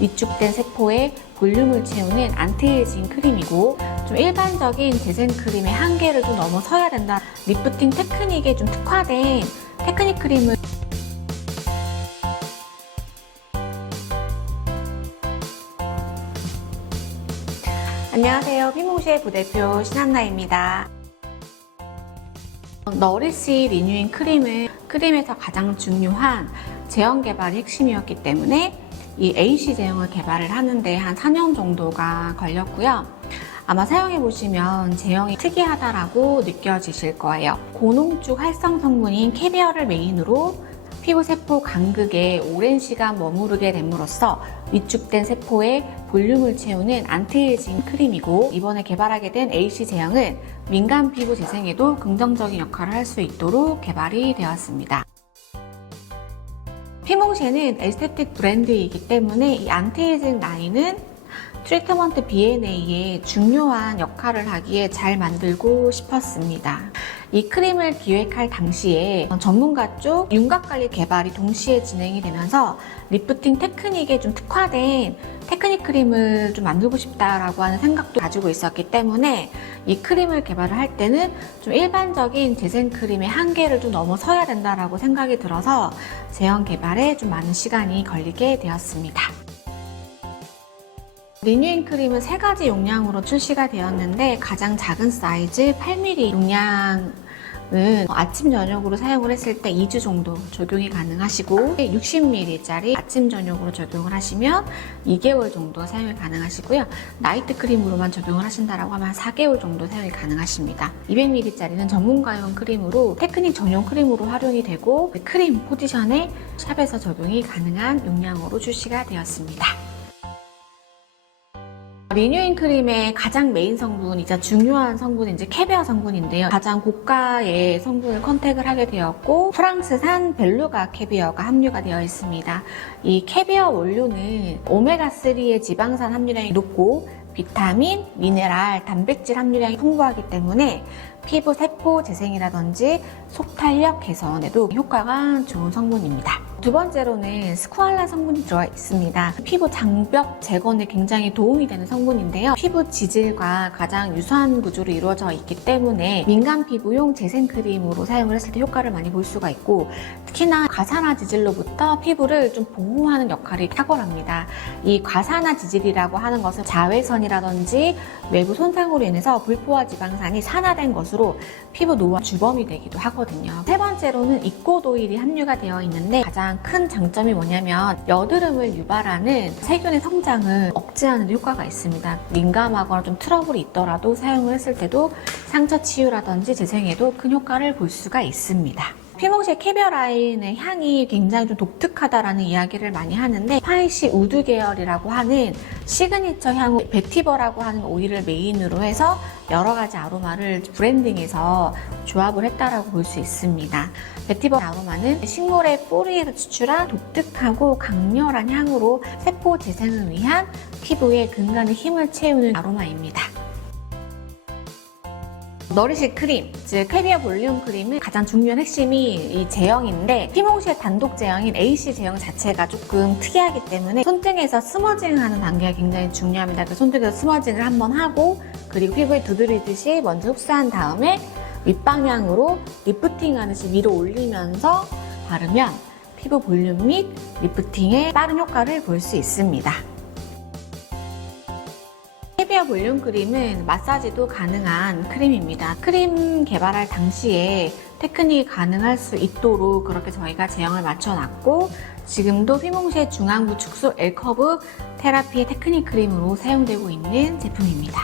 위축된 세포의 볼륨을 채우는 안티에이징 크림이고, 좀 일반적인 재생 크림의 한계를 좀 넘어서야 된다. 리프팅 테크닉에 좀 특화된 테크닉 크림을 안녕하세요. 피몽쉐 부대표 신한나입니다. 너리시 리뉴잉 크림은 크림에서 가장 중요한 제형 개발이 핵심이었기 때문에 이 AC 제형을 개발을 하는데 한 4년 정도가 걸렸고요. 아마 사용해보시면 제형이 특이하다라고 느껴지실 거예요. 고농축 활성 성분인 캐비어를 메인으로 피부 세포 간극에 오랜 시간 머무르게 됨으로써 위축된 세포의 볼륨을 채우는 안티에이징 크림이고, 이번에 개발하게 된 AC 제형은 민감 피부 재생에도 긍정적인 역할을 할 수 있도록 개발이 되었습니다. 피몽쉐는 에스테틱 브랜드이기 때문에 이 안티에이징 라인은 트리트먼트 BNA에 중요한 역할을 하기에 잘 만들고 싶었습니다. 이 크림을 기획할 당시에 전문가 쪽 윤곽관리 개발이 동시에 진행이 되면서 리프팅 테크닉에 좀 특화된 테크닉 크림을 좀 만들고 싶다라고 하는 생각도 가지고 있었기 때문에 이 크림을 개발을 할 때는 좀 일반적인 재생 크림의 한계를 좀 넘어서야 된다라고 생각이 들어서 제형 개발에 좀 많은 시간이 걸리게 되었습니다. 리뉴잉 크림은 3가지 용량으로 출시가 되었는데, 가장 작은 사이즈 8mm 용량은 아침 저녁으로 사용을 했을 때 2주 정도 적용이 가능하시고, 60ml짜리 아침 저녁으로 적용을 하시면 2개월 정도 사용이 가능하시고요. 나이트 크림으로만 적용을 하신다고 하면 4개월 정도 사용이 가능하십니다. 200ml짜리는 전문가용 크림으로 테크닉 전용 크림으로 활용이 되고, 크림 포지션에 샵에서 적용이 가능한 용량으로 출시가 되었습니다. 리뉴잉 크림의 가장 메인 성분이자 중요한 성분은 이제 캐비어 성분인데요. 가장 고가의 성분을 컨택을 하게 되었고, 프랑스산 벨루가 캐비어가 함유가 되어 있습니다. 이 캐비어 원료는 오메가3의 지방산 함유량이 높고 비타민, 미네랄, 단백질 함유량이 풍부하기 때문에 피부 세포 재생이라든지 속탄력 개선에도 효과가 좋은 성분입니다. 두 번째로는 스쿠알란 성분이 들어가 있습니다. 피부 장벽 재건에 굉장히 도움이 되는 성분인데요. 피부 지질과 가장 유사한 구조로 이루어져 있기 때문에 민감 피부용 재생 크림으로 사용을 했을 때 효과를 많이 볼 수가 있고, 특히나 과산화 지질로부터 피부를 좀 보호하는 역할이 탁월합니다. 이 과산화 지질이라고 하는 것은 자외선이라든지 외부 손상으로 인해서 불포화 지방산이 산화된 것으로 피부 노화 주범이 되기도 하거든요. 세 번째로는 이꽃 오일이 함유가 되어 있는데, 가장 큰 장점이 뭐냐면 여드름을 유발하는 세균의 성장을 억제하는 데 효과가 있습니다. 민감하거나 좀 트러블이 있더라도 사용을 했을 때도 상처 치유라든지 재생에도 큰 효과를 볼 수가 있습니다. 피몽쉐 캐비어 라인의 향이 굉장히 좀 독특하다라는 이야기를 많이 하는데, 스파이시 우드 계열이라고 하는 시그니처 향 베티버라고 하는 오일을 메인으로 해서 여러 가지 아로마를 브랜딩해서 조합을 했다라고 볼 수 있습니다. 베티버 아로마는 식물의 뿌리에서 추출한 독특하고 강렬한 향으로 세포 재생을 위한 피부의 근간의 힘을 채우는 아로마입니다. 너리시 크림, 즉 캐비어 볼륨 크림은 가장 중요한 핵심이 이 제형인데, 피몽쉐 단독 제형인 AC 제형 자체가 조금 특이하기 때문에 손등에서 스머징하는 단계가 굉장히 중요합니다. 그래서 손등에서 스머징을 한번 하고, 그리고 피부에 두드리듯이 먼저 흡수한 다음에 윗방향으로 리프팅 하듯이 위로 올리면서 바르면 피부 볼륨 및 리프팅에 빠른 효과를 볼 수 있습니다. 캐비어 볼륨 크림은 마사지도 가능한 크림입니다. 크림 개발할 당시에 테크닉이 가능할 수 있도록 그렇게 저희가 제형을 맞춰놨고, 지금도 피몽쉐 중앙부 축소 L커브 테라피의 테크닉 크림으로 사용되고 있는 제품입니다.